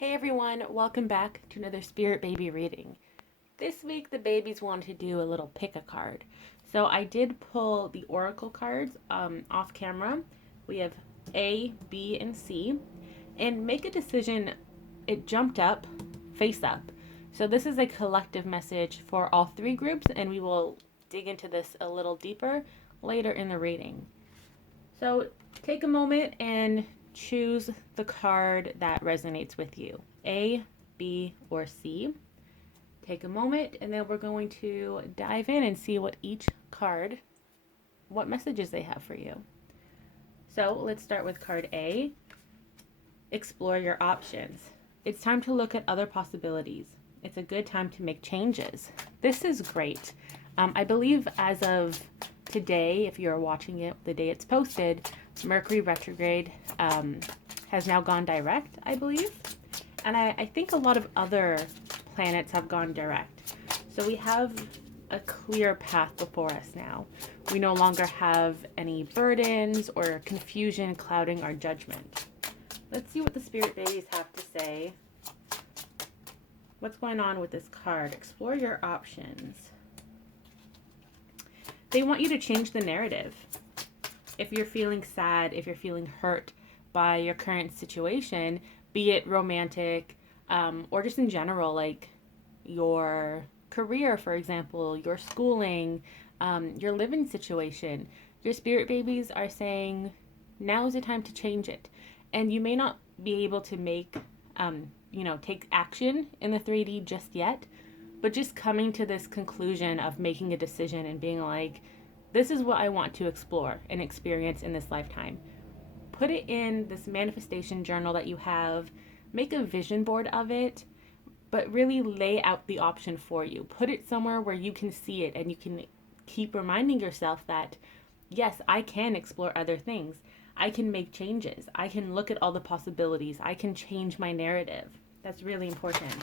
Hey everyone, welcome back to another Spirit Baby reading. This week the babies wanted to do a little pick a card. So I did pull the oracle cards off camera. We have A, B, and C. And make a decision. It jumped up, face up. So this is a collective message for all three groups, and we will dig into this a little deeper later in the reading. So take a moment and choose the card that resonates with you. A, B, or C. Take a moment and then we're going to dive in and see what each card, what messages they have for you. So let's start with card A. Explore your options. It's time to look at other possibilities. It's a good time to make changes. This is great. I believe as of today, if you're watching it the day it's posted, Mercury retrograde has now gone direct, I believe. And I think a lot of other planets have gone direct. So we have a clear path before us now. We no longer have any burdens or confusion clouding our judgment. Let's see what the Spirit Babies have to say. What's going on with this card? Explore your options. They want you to change the narrative. If you're feeling sad, if you're feeling hurt by your current situation, be it romantic or just in general, like your career, for example, your schooling, your living situation, your spirit babies are saying, now is the time to change it. And you may not be able to make, take action in the 3D just yet, but just coming to this conclusion of making a decision and being like, this is what I want to explore and experience in this lifetime. Put it in this manifestation journal that you have, make a vision board of it, but really lay out the option for you. Put it somewhere where you can see it and you can keep reminding yourself that, yes, I can explore other things. I can make changes. I can look at all the possibilities. I can change my narrative. That's really important.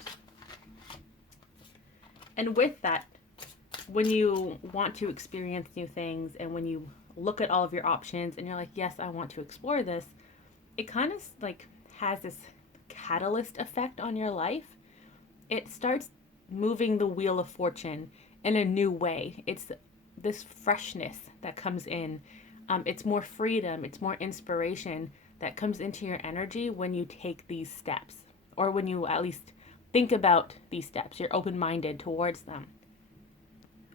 And with that, when you want to experience new things and when you look at all of your options and you're like, yes, I want to explore this, it kind of like has this catalyst effect on your life. It starts moving the wheel of fortune in a new way. It's this freshness that comes in. It's more freedom, it's more inspiration that comes into your energy when you take these steps, or when you at least think about these steps. You're open-minded towards them.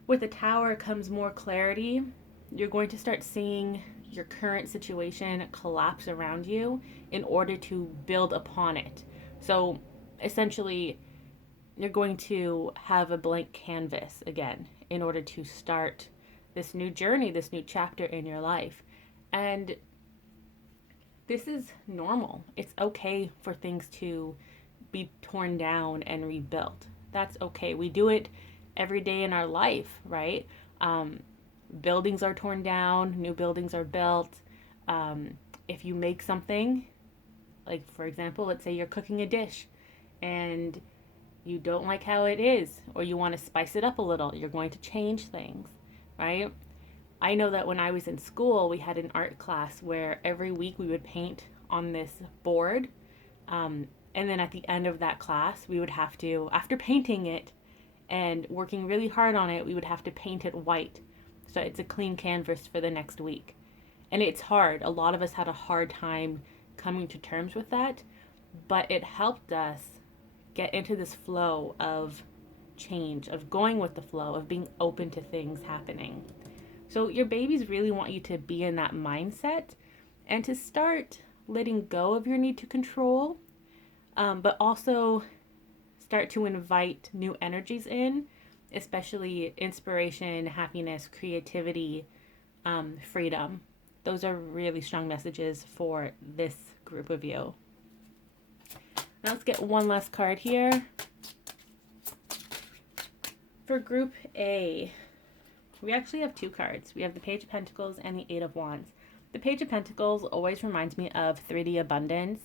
With the Tower comes more clarity. You're going to start seeing your current situation collapse around you in order to build upon it. So essentially, you're going to have a blank canvas again in order to start this new journey, this new chapter in your life. And this is normal. It's okay for things to be torn down and rebuilt. That's okay. We do it every day in our life, right? Buildings are torn down, new buildings are built. If you make something, like for example, let's say you're cooking a dish and you don't like how it is, or you want to spice it up a little, you're going to change things, right? I know that when I was in school, we had an art class where every week we would paint on this board. And then at the end of that class, we would have to, after painting it and working really hard on it, we would have to paint it white. So it's a clean canvas for the next week. And it's hard. A lot of us had a hard time coming to terms with that, but it helped us get into this flow of change, of going with the flow, of being open to things happening. So your babies really want you to be in that mindset and to start letting go of your need to control, but also start to invite new energies in, especially inspiration, happiness, creativity, freedom. Those are really strong messages for this group of you. Now let's get one last card here. For group A, we actually have two cards. We have the Page of Pentacles and the Eight of Wands. The Page of Pentacles always reminds me of 3D abundance.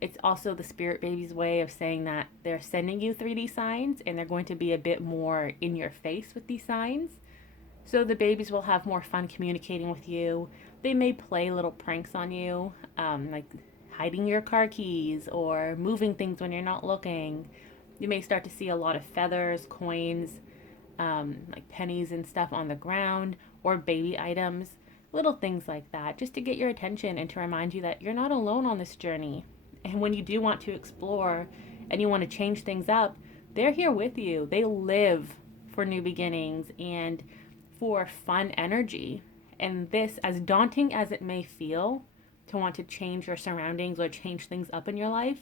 It's also the Spirit Baby's way of saying that they're sending you 3D signs and they're going to be a bit more in your face with these signs. So the babies will have more fun communicating with you. They may play little pranks on you, like hiding your car keys or moving things when you're not looking. You may start to see a lot of feathers, coins, like pennies and stuff on the ground, or baby items, little things like that, just to get your attention and to remind you that you're not alone on this journey. And when you do want to explore and you want to change things up, they're here with you. They live for new beginnings and for fun energy. And this, as daunting as it may feel to want to change your surroundings or change things up in your life,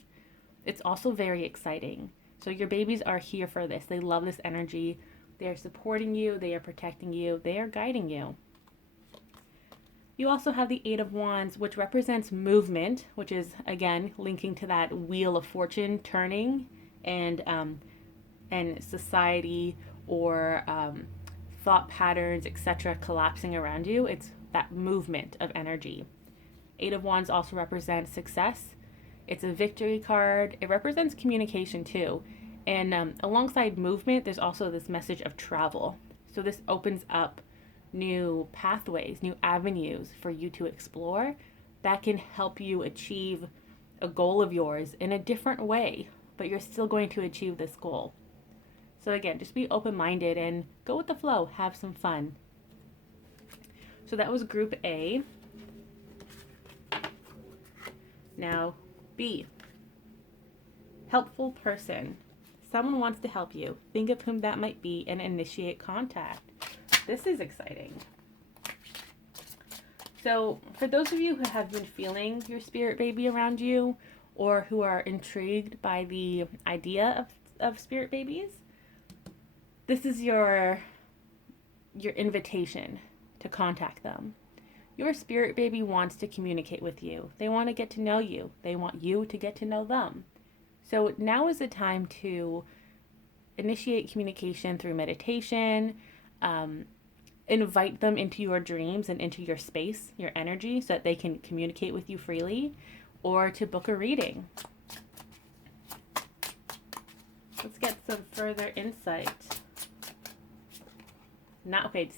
it's also very exciting. So your babies are here for this. They love this energy. They are supporting you. They are protecting you. They are guiding you. You also have the Eight of Wands, which represents movement, which is, again, linking to that wheel of fortune turning and society or thought patterns, etc., collapsing around you. It's that movement of energy. Eight of Wands also represents success. It's a victory card. It represents communication too. And alongside movement, there's also this message of travel. So this opens up new pathways, new avenues for you to explore that can help you achieve a goal of yours in a different way, but you're still going to achieve this goal. So again, just be open-minded and go with the flow, have some fun. So that was group A. Now, B. Helpful person. Someone wants to help you. Think of whom that might be and initiate contact. This is exciting. So for those of you who have been feeling your spirit baby around you or who are intrigued by the idea of spirit babies, this is your invitation to contact them. Your spirit baby wants to communicate with you. They want to get to know you. They want you to get to know them. So now is the time to initiate communication through meditation, invite them into your dreams and into your space, your energy, so that they can communicate with you freely, or to book a reading. Let's get some further insight.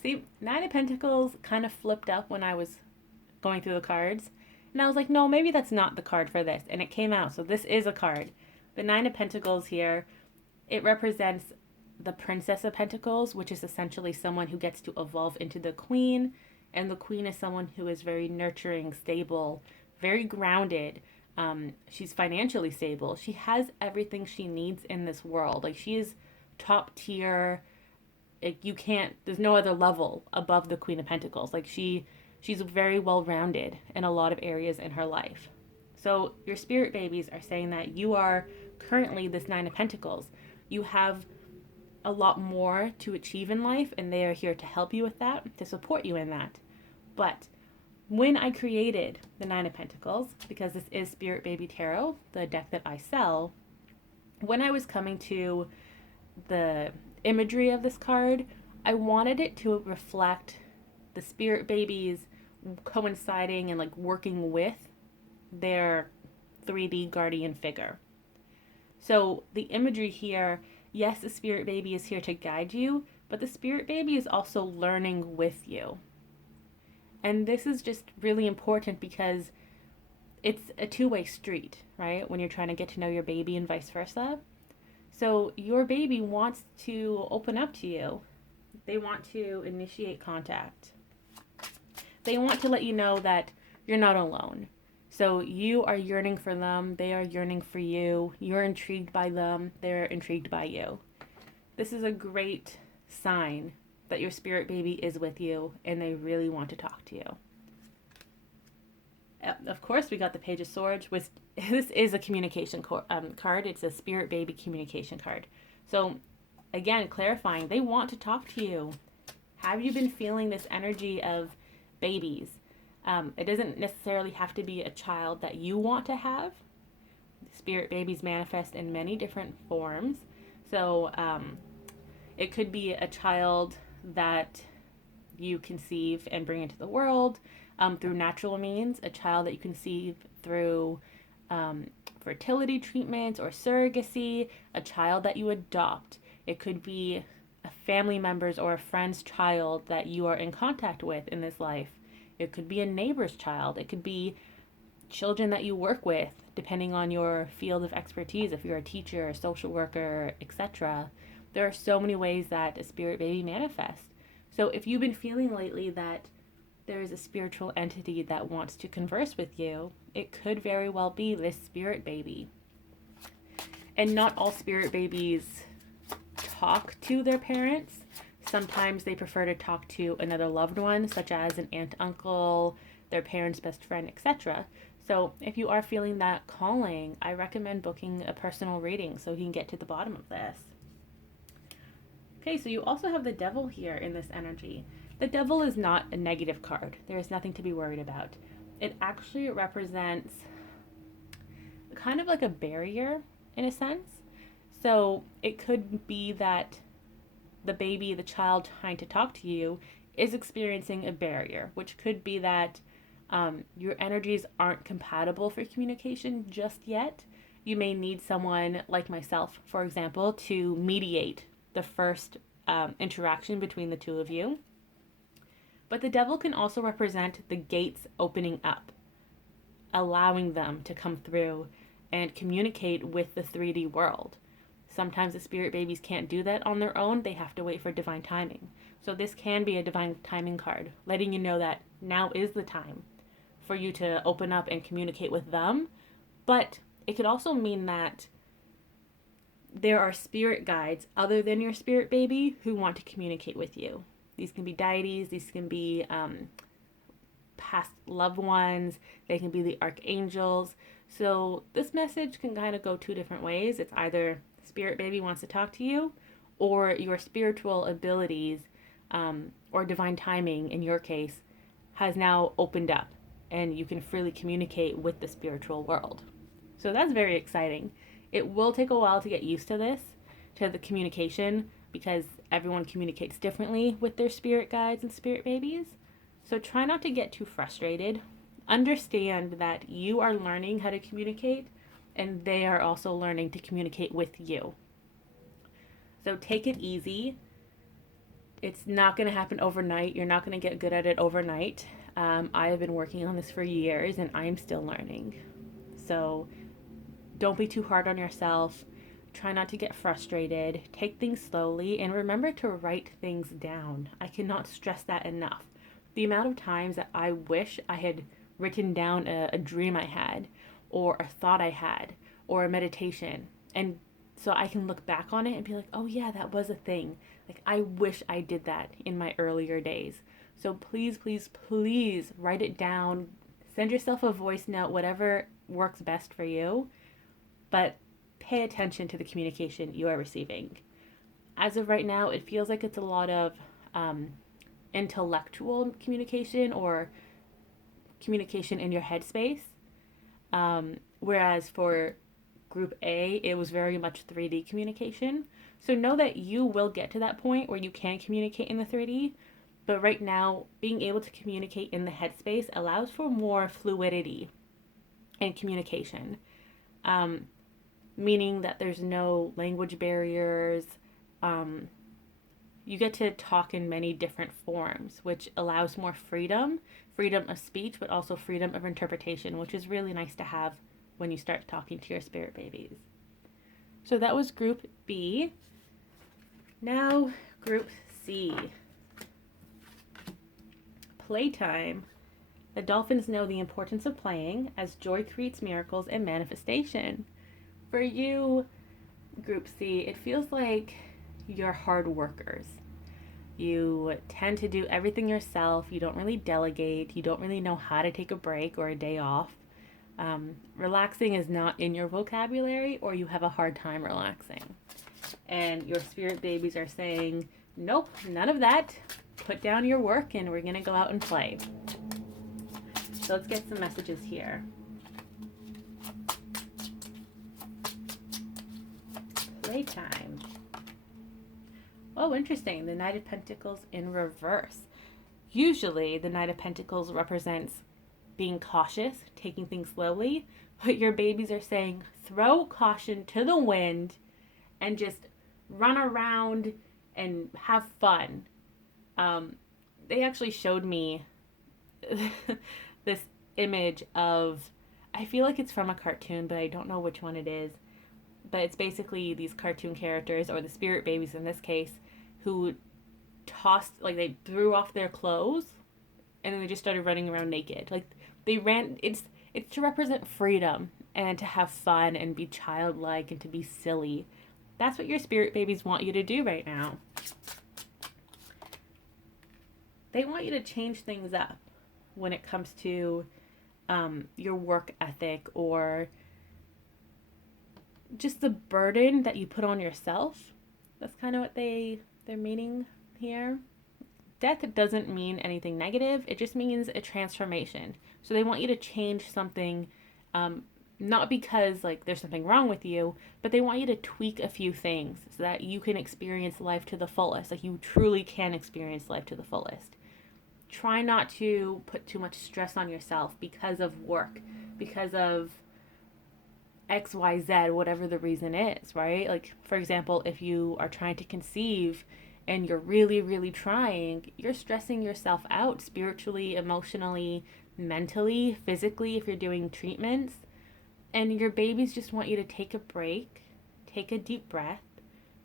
See, Nine of Pentacles kind of flipped up when I was going through the cards. And I was like, no, maybe that's not the card for this. And it came out. So this is a card. The Nine of Pentacles here, it represents the Princess of Pentacles, which is essentially someone who gets to evolve into the Queen. And the Queen is someone who is very nurturing, stable, very grounded. She's financially stable. She has everything she needs in this world. Like, she is top tier. There's no other level above the Queen of Pentacles. Like, she's very well rounded in a lot of areas in her life. So your spirit babies are saying that you are currently this Nine of Pentacles. You have a lot more to achieve in life, and they are here to help you with that, to support you in that. But when I created the Nine of Pentacles, because this is Spirit Baby Tarot, the deck that I sell, when I was coming to the imagery of this card, I wanted it to reflect the spirit babies coinciding and like working with their 3D guardian figure. So the imagery here, yes, the spirit baby is here to guide you, but the spirit baby is also learning with you. And this is just really important because it's a two-way street, right? When you're trying to get to know your baby and vice versa. So your baby wants to open up to you. They want to initiate contact. They want to let you know that you're not alone. So you are yearning for them. They are yearning for you. You're intrigued by them. They're intrigued by you. This is a great sign that your spirit baby is with you and they really want to talk to you. Of course, we got the Page of Swords, which this is a communication card. It's a spirit baby communication card. So again, clarifying, they want to talk to you. Have you been feeling this energy of babies? It doesn't necessarily have to be a child that you want to have. Spirit babies manifest in many different forms. So it could be a child that you conceive and bring into the world through natural means, a child that you conceive through fertility treatments or surrogacy, a child that you adopt. It could be a family member's or a friend's child that you are in contact with in this life. It could be a neighbor's child. It could be children that you work with, depending on your field of expertise, if you're a teacher, a social worker, etc. There are so many ways that a spirit baby manifests. So if you've been feeling lately that there is a spiritual entity that wants to converse with you, it could very well be this spirit baby. And not all spirit babies talk to their parents. Sometimes they prefer to talk to another loved one, such as an aunt, uncle, their parents' best friend, etc. So if you are feeling that calling, I recommend booking a personal reading so you can get to the bottom of this. Okay, so you also have the devil here in this energy. The devil is not a negative card. There is nothing to be worried about. It actually represents kind of like a barrier in a sense. So it could be that the baby, the child trying to talk to you, is experiencing a barrier, which could be that your energies aren't compatible for communication just yet. You may need someone like myself, for example, to mediate the first interaction between the two of you. But the devil can also represent the gates opening up, allowing them to come through and communicate with the 3D world. Sometimes the spirit babies can't do that on their own. They have to wait for divine timing. So this can be a divine timing card, letting you know that now is the time for you to open up and communicate with them. But it could also mean that there are spirit guides other than your spirit baby who want to communicate with you. These can be deities, these can be past loved ones, they can be the archangels. So this message can kind of go two different ways. It's either spirit baby wants to talk to you, or your spiritual abilities or divine timing, in your case, has now opened up and you can freely communicate with the spiritual world. So that's very exciting. It will take a while to get used to this, to the communication, because everyone communicates differently with their spirit guides and spirit babies. So try not to get too frustrated. Understand that you are learning how to communicate and they are also learning to communicate with you. So take it easy. It's not going to happen overnight. You're not going to get good at it overnight. I have been working on this for years and I'm still learning. So don't be too hard on yourself. Try not to get frustrated. Take things slowly and remember to write things down. I cannot stress that enough. The amount of times that I wish I had written down a dream I had, or a thought I had, or a meditation, and so I can look back on it and be like, oh yeah, that was a thing. Like, I wish I did that in my earlier days. So please, please, please write it down. Send yourself a voice note, whatever works best for you. But pay attention to the communication you are receiving. As of right now, it feels like it's a lot of intellectual communication or communication in your headspace. Whereas for group A, it was very much 3D communication. So know that you will get to that point where you can communicate in the 3D. But right now, being able to communicate in the headspace allows for more fluidity in communication. Meaning that there's no language barriers. You get to talk in many different forms, which allows more freedom of speech, but also freedom of interpretation, which is really nice to have when you start talking to your spirit babies. So that was group B. Now, group C. Playtime. The dolphins know the importance of playing as joy creates miracles and manifestation. For you, group C, it feels like you're hard workers. You tend to do everything yourself. You don't really delegate. You don't really know how to take a break or a day off. Relaxing is not in your vocabulary, or you have a hard time relaxing. And your spirit babies are saying, nope, none of that. Put down your work and we're going to go out and play. So let's get some messages here. Playtime. Oh, interesting. The Knight of Pentacles in reverse. Usually, the Knight of Pentacles represents being cautious, taking things slowly, but your babies are saying throw caution to the wind and just run around and have fun. They actually showed me this image of I feel like it's from a cartoon, but I don't know which one it is. But it's basically these cartoon characters, or the spirit babies in this case, who tossed, like they threw off their clothes and then they just started running around naked. Like they ran, it's to represent freedom and to have fun and be childlike and to be silly. That's what your spirit babies want you to do right now. They want you to change things up when it comes to your work ethic, or just the burden that you put on yourself. That's kind of what they're meaning here. Death doesn't mean anything negative. It just means a transformation. So they want you to change something, not because like there's something wrong with you, but they want you to tweak a few things so that you can experience life to the fullest. Like you truly can experience life to the fullest. Try not to put too much stress on yourself because of work, because of XYZ, whatever the reason is, right? Like, for example, if you are trying to conceive and you're really, really trying, you're stressing yourself out spiritually, emotionally, mentally, physically, if you're doing treatments. And your babies just want you to take a break, take a deep breath,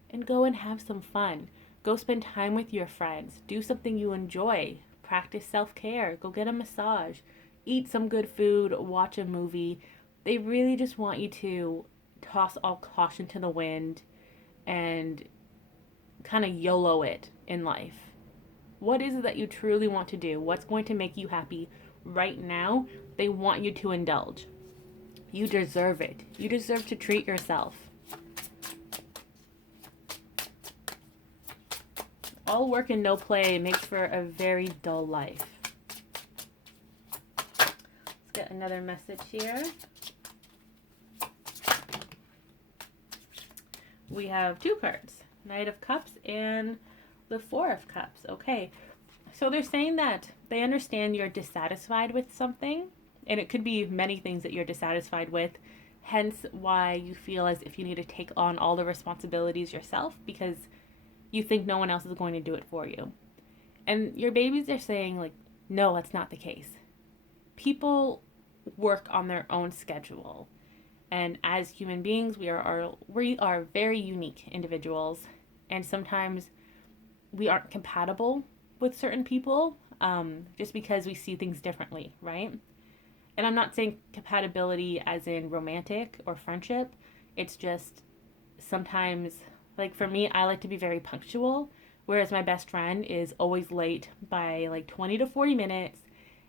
and go and have some fun. Go spend time with your friends. Do something you enjoy. Practice self-care. Go get a massage. Eat some good food. Watch a movie. They really just want you to toss all caution to the wind and kind of YOLO it in life. What is it that you truly want to do? What's going to make you happy right now? They want you to indulge. You deserve it. You deserve to treat yourself. All work and no play makes for a very dull life. Let's get another message here. We have two cards, Knight of Cups and the Four of Cups. Okay, so they're saying that they understand you're dissatisfied with something, and it could be many things that you're dissatisfied with, hence why you feel as if you need to take on all the responsibilities yourself because you think no one else is going to do it for you. And your babies are saying, like, no, that's not the case. People work on their own schedule. And as human beings, we are very unique individuals. And sometimes we aren't compatible with certain people just because we see things differently, right? And I'm not saying compatibility as in romantic or friendship. It's just sometimes, like for me, I like to be very punctual, whereas my best friend is always late by like 20 to 40 minutes.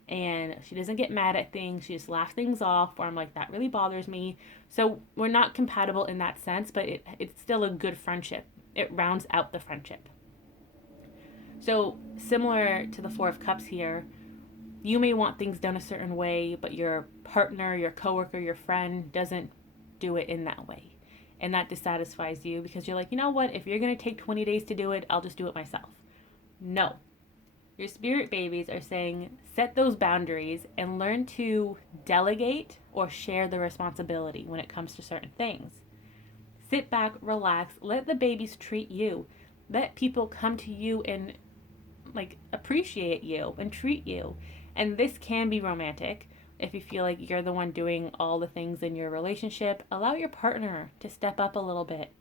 And she doesn't get mad at things. She just laughs things off, or I'm like, that really bothers me. So we're not compatible in that sense, but it's still a good friendship. It rounds out the friendship. So similar to the Four of Cups here, you may want things done a certain way, but your partner, your coworker, your friend doesn't do it in that way. And that dissatisfies you because you're like, you know what? If you're going to take 20 days to do it, I'll just do it myself. No. Your spirit babies are saying, set those boundaries and learn to delegate or share the responsibility when it comes to certain things. Sit back, relax, let the babies treat you. Let people come to you and like appreciate you and treat you. And this can be romantic. If you feel like you're the one doing all the things in your relationship, allow your partner to step up a little bit,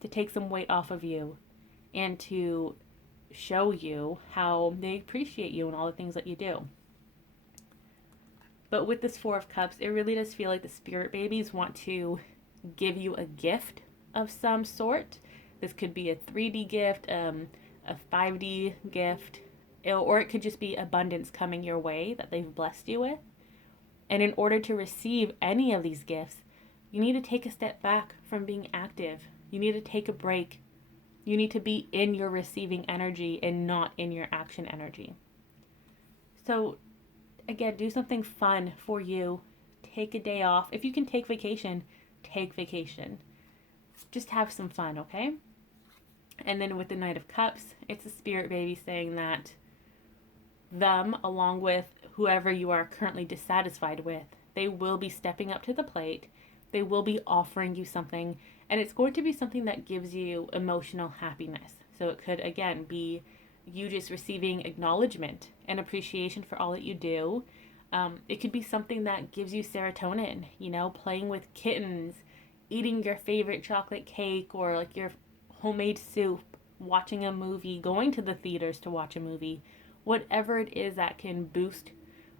to take some weight off of you, and to show you how they appreciate you and all the things that you do. But with this Four of Cups, it really does feel like the spirit babies want to give you a gift of some sort. This could be a 3D gift, a 5D gift, or it could just be abundance coming your way that they've blessed you with. And in order to receive any of these gifts, you need to take a step back from being active. You need to take a break. You need to be in your receiving energy and not in your action energy. So again, do something fun for you. Take a day off. If you can take vacation, take vacation. Just have some fun, okay? And then with the Knight of Cups, it's a spirit baby saying that them, along with whoever you are currently dissatisfied with, they will be stepping up to the plate. They will be offering you something, and it's going to be something that gives you emotional happiness. So it could, again, be you just receiving acknowledgement and appreciation for all that you do. It could be something that gives you serotonin, playing with kittens, eating your favorite chocolate cake or like your homemade soup, watching a movie, going to the theaters to watch a movie, whatever it is that can boost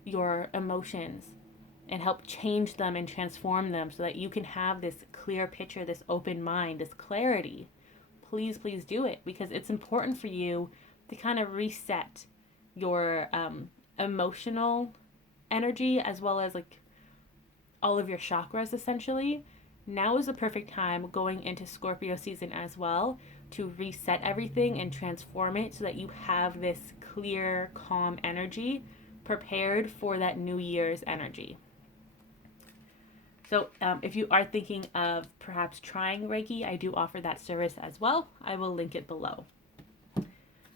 your emotions and help change them and transform them so that you can have this clear picture, this open mind, this clarity. Please, please do it because it's important for you to kind of reset your emotional energy as well as like all of your chakras essentially. Now is the perfect time going into Scorpio season as well to reset everything and transform it so that you have this clear, calm energy prepared for that New Year's energy. So if you are thinking of perhaps trying Reiki, I do offer that service as well. I will link it below.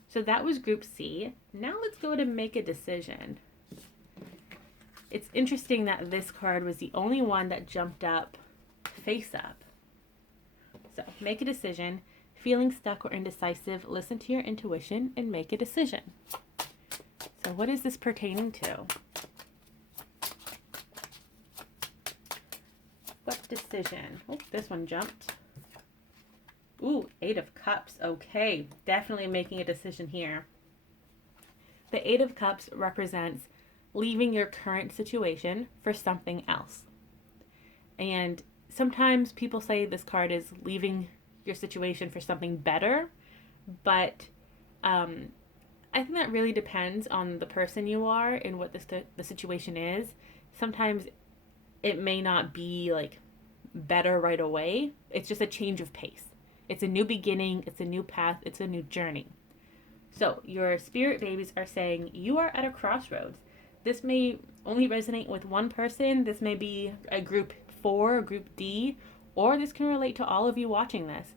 So that was Group C. Now let's go to make a decision. It's interesting that this card was the only one that jumped up face up. So make a decision. Feeling stuck or indecisive, listen to your intuition and make a decision. So what is this pertaining to? What decision? Oh, this one jumped. Ooh, 8 of Cups. Okay, definitely making a decision here. The 8 of Cups represents leaving your current situation for something else. And sometimes people say this card is leaving your situation for something better, but I think that really depends on the person you are and what the situation is. Sometimes it may not be like better right away. It's just a change of pace. It's a new beginning, it's a new path, it's a new journey. So your spirit babies are saying you are at a crossroads. This may only resonate with one person. This may be a group 4, group D, or this can relate to all of you watching this.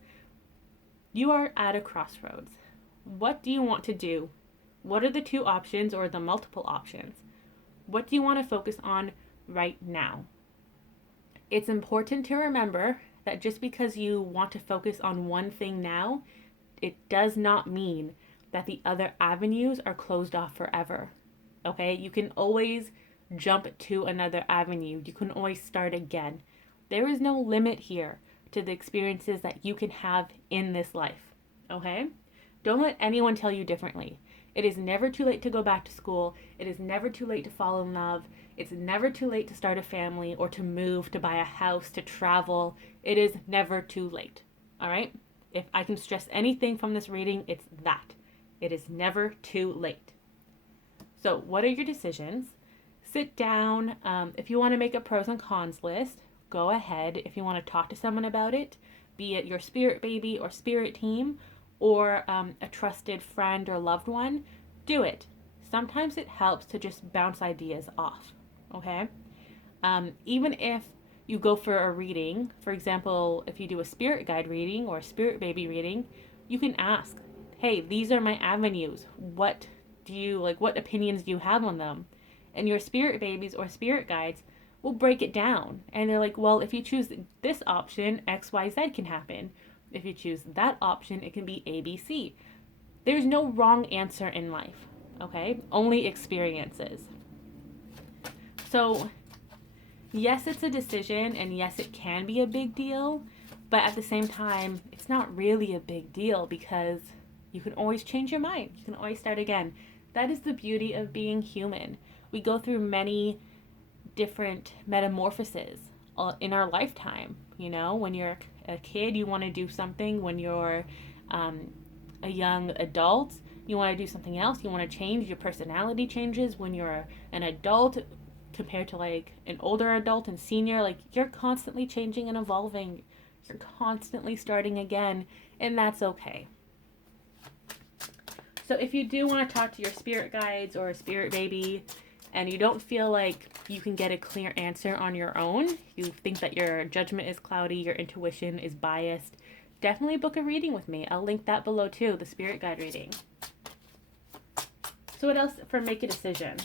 You are at a crossroads. What do you want to do? What are the 2 options or the multiple options? What do you want to focus on right now? It's important to remember that just because you want to focus on one thing now, it does not mean that the other avenues are closed off forever. Okay? You can always jump to another avenue. You can always start again. There is no limit here to the experiences that you can have in this life. Okay? Don't let anyone tell you differently. It is never too late to go back to school. It is never too late to fall in love. It's never too late to start a family or to move, to buy a house, to travel. It is never too late. All right? If I can stress anything from this reading, it's that. It is never too late. So what are your decisions? Sit down. If you want to make a pros and cons list, go ahead. If you want to talk to someone about it, be it your spirit baby or spirit team, or a trusted friend or loved one, do it. Sometimes it helps to just bounce ideas off, okay? Even if you go for a reading, for example, if you do a spirit guide reading or a spirit baby reading, you can ask, hey, these are my avenues. What opinions do you have on them? And your spirit babies or spirit guides will break it down. And they're like, well, if you choose this option, X, Y, Z can happen. If you choose that option, it can be A, B, C. There's no wrong answer in life, okay? Only experiences. So, yes, it's a decision, and yes, it can be a big deal, but at the same time, it's not really a big deal because you can always change your mind. You can always start again. That is the beauty of being human. We go through many different metamorphoses in our lifetime. You know, when you're a kid, you want to do something. When you're a young adult, you want to do something else. You want to change. Your personality changes. When you're an adult compared to like an older adult and senior, like you're constantly changing and evolving. You're constantly starting again, and that's okay. So if you do want to talk to your spirit guides or a spirit baby and you don't feel like you can get a clear answer on your own, you think that your judgment is cloudy, your intuition is biased, definitely book a reading with me. I'll link that below too, the spirit guide reading. So what else for make a decision?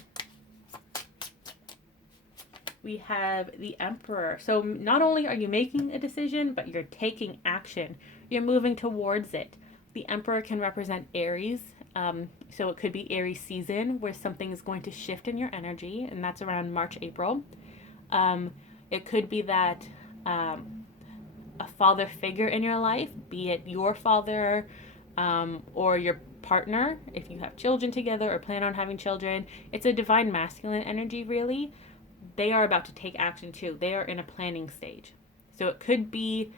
We have the Emperor. So not only are you making a decision, but you're taking action. You're moving towards it. The Emperor can represent Aries, So it could be Aries season where something is going to shift in your energy, and that's around March, April. Um, it could be that a father figure in your life, be it your father or your partner, if you have children together or plan on having children. It's a divine masculine energy, really. They are about to take action too. They are in a planning stage. So it could be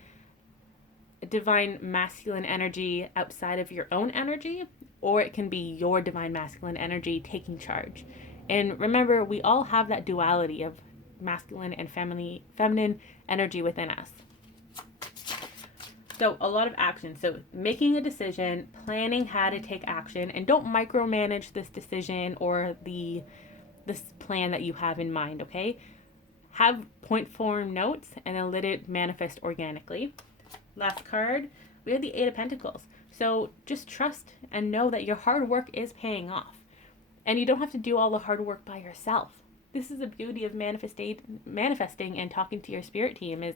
a divine masculine energy outside of your own energy, or it can be your divine masculine energy taking charge. And remember, we all have that duality of masculine and feminine energy within us. So a lot of action. So making a decision, planning how to take action, and don't micromanage this decision or this plan that you have in mind, okay? Have point form notes and then let it manifest organically. Last card, we have the Eight of Pentacles. So just trust and know that your hard work is paying off. And you don't have to do all the hard work by yourself. This is the beauty of manifesting and talking to your spirit team is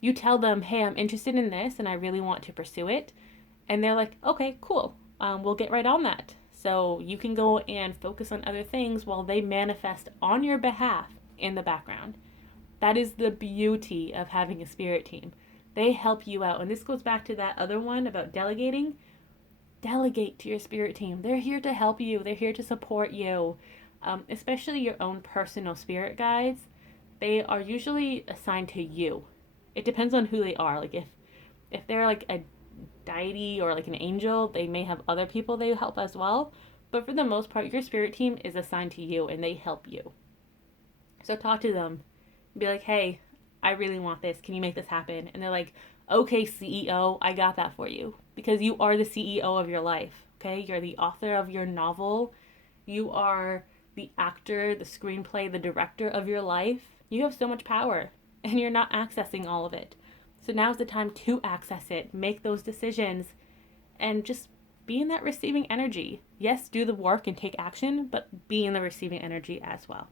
you tell them, hey, I'm interested in this and I really want to pursue it. And they're like, okay, cool. We'll get right on that. So you can go and focus on other things while they manifest on your behalf in the background. That is the beauty of having a spirit team. They help you out. And this goes back to that other one about delegating. Delegate to your spirit team. They're here to help you. They're here to support you. Especially your own personal spirit guides. They are usually assigned to you. It depends on who they are. Like if they're like a deity or like an angel, they may have other people they help as well. But for the most part, your spirit team is assigned to you and they help you. So talk to them. Be like, hey, I really want this. Can you make this happen? And they're like, okay, CEO, I got that for you. Because you are the CEO of your life, okay? You're the author of your novel. You are the actor, the screenplay, the director of your life. You have so much power and you're not accessing all of it. So now's the time to access it. Make those decisions and just be in that receiving energy. Yes, do the work and take action, but be in the receiving energy as well.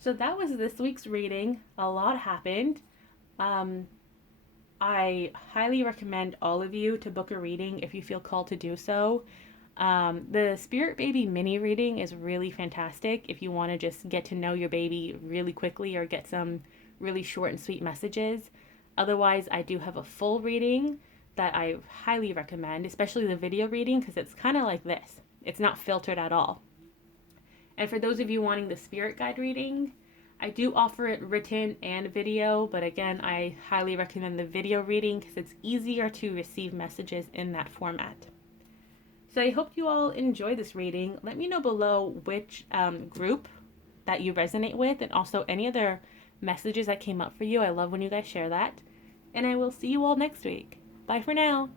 So that was this week's reading. A lot happened. I highly recommend all of you to book a reading if you feel called to do so. The Spirit Baby mini reading is really fantastic if you want to just get to know your baby really quickly or get some really short and sweet messages. Otherwise, I do have a full reading that I highly recommend, especially the video reading because it's kind of like this. It's not filtered at all. And for those of you wanting the spirit guide reading, I do offer it written and video, but again, I highly recommend the video reading because it's easier to receive messages in that format. So I hope you all enjoy this reading. Let me know below which group that you resonate with and also any other messages that came up for you. I love when you guys share that. And I will see you all next week. Bye for now.